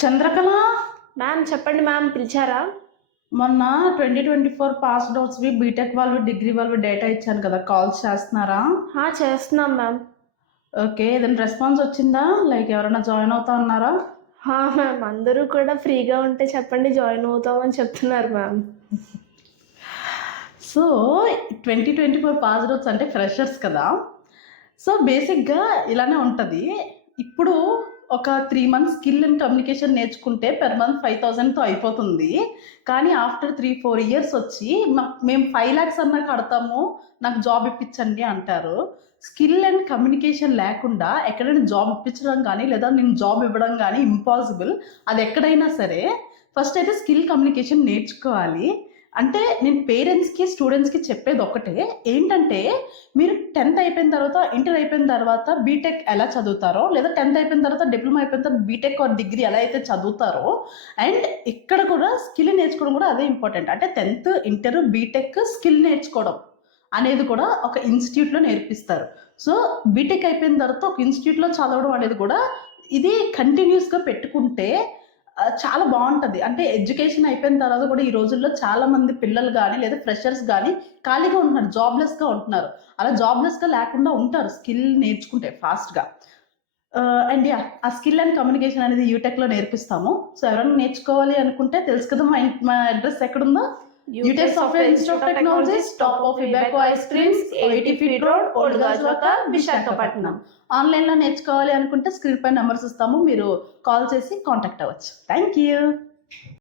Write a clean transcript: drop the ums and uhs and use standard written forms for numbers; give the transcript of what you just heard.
Chandrakala, ma'am చెప్పండి ma'am, పిలిచారా? మొన్న 2024 పాస్డ్ అవుట్స్వి బీటెక్ వాళ్ళు డిగ్రీ వాళ్ళు డేటా ఇచ్చాను కదా, కాల్స్ చేస్తున్నారా? చేస్తున్నాం మ్యామ్. ఓకే, ఏదైనా రెస్పాన్స్ వచ్చిందా? లైక్ ఎవరైనా జాయిన్ అవుతా అన్నారా? మ్యామ్, అందరూ కూడా ఫ్రీగా ఉంటే చెప్పండి, జాయిన్ అవుతామని చెప్తున్నారు మ్యామ్. సో 2024 పాస్డ్ అవుట్స్ అంటే ఫ్రెషర్స్ కదా. సో బేసిక్గా ఇలానే ఉంటుంది. ఇప్పుడు ఒక 3 months స్కిల్ అండ్ కమ్యూనికేషన్ నేర్చుకుంటే పెర్ మంత్ 5,000తో అయిపోతుంది. కానీ ఆఫ్టర్ 3-4 years వచ్చి మేము 5 lakhs అన్నా కడతాము, నాకు జాబ్ ఇప్పించండి అంటారు. స్కిల్ అండ్ కమ్యూనికేషన్ లేకుండా ఎక్కడైనా జాబ్ ఇప్పించడం కానీ లేదా నేను జాబ్ ఇవ్వడం కానీ ఇంపాసిబుల్. అది ఎక్కడైనా సరే ఫస్ట్ అయితే స్కిల్ కమ్యూనికేషన్ నేర్చుకోవాలి. అంటే నేను పేరెంట్స్కి స్టూడెంట్స్కి చెప్పేది ఒకటే ఏంటంటే, మీరు 10th అయిపోయిన తర్వాత, ఇంటర్ అయిపోయిన తర్వాత బీటెక్ ఎలా చదువుతారో, లేదా 10th అయిపోయిన తర్వాత డిప్లొమా అయిపోయిన తర్వాత బీటెక్ ఆర్ డిగ్రీ ఎలా అయితే చదువుతారో, అండ్ ఇక్కడ కూడా స్కిల్ నేర్చుకోవడం కూడా అదే ఇంపార్టెంట్. అంటే 10th, ఇంటర్, బీటెక్ స్కిల్ నేర్చుకోవడం అనేది కూడా ఒక ఇన్స్టిట్యూట్లో నేర్పిస్తారు. సో బీటెక్ అయిపోయిన తర్వాత ఒక ఇన్స్టిట్యూట్లో చదవడం అనేది కూడా ఇది కంటిన్యూస్గా పెట్టుకుంటే చాలా బాగుంటుంది. అంటే ఎడ్యుకేషన్ అయిపోయిన తర్వాత కూడా ఈ రోజుల్లో చాలా మంది పిల్లలు కానీ లేదా ఫ్రెషర్స్ కానీ ఖాళీగా ఉంటున్నారు, జాబ్లెస్గా ఉంటున్నారు. అలా జాబ్లెస్గా లేకుండా ఉంటారు స్కిల్ నేర్చుకుంటే ఫాస్ట్గా. అండ్ యా, ఆ స్కిల్ అండ్ కమ్యూనికేషన్ అనేది యూటెక్లో నేర్పిస్తాము. సో ఎవరైనా నేర్చుకోవాలి అనుకుంటే తెలుసు కదా మా అడ్రస్ ఎక్కడుందో. Utech Software Institute of Technologies, top of Ibaco ice creams, 80 feet road, old Gajuwaka, Visakhapatnam. ఆన్లైన్లో నేర్చుకోవాలి అనుకుంటే స్క్రీన్ పై నెంబర్స్ ఇస్తాము, మీరు కాల్ చేసి కాంటాక్ట్ అవ్వచ్చు. Thank you.